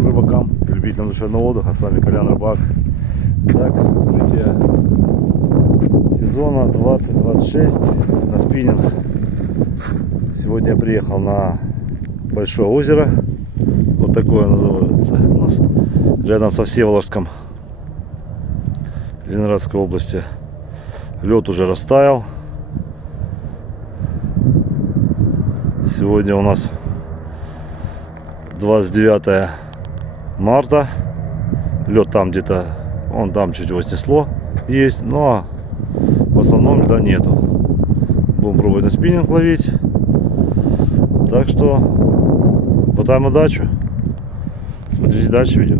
всем рыбакам, любителям душевного отдыха, с вами Колян Рыбак. Так, открытие сезона 2026 на спиннинг. Сегодня я приехал на Большое озеро, вот такое называется у нас, рядом со Всеволожском, Ленинградской области. Лед уже растаял. Сегодня у нас 29 марта. Лед там где-то, он там чуть его снесло есть, но в основном льда нету. Будем пробовать на спиннинг ловить. Так что попытаем удачу. Смотрите дальше видео.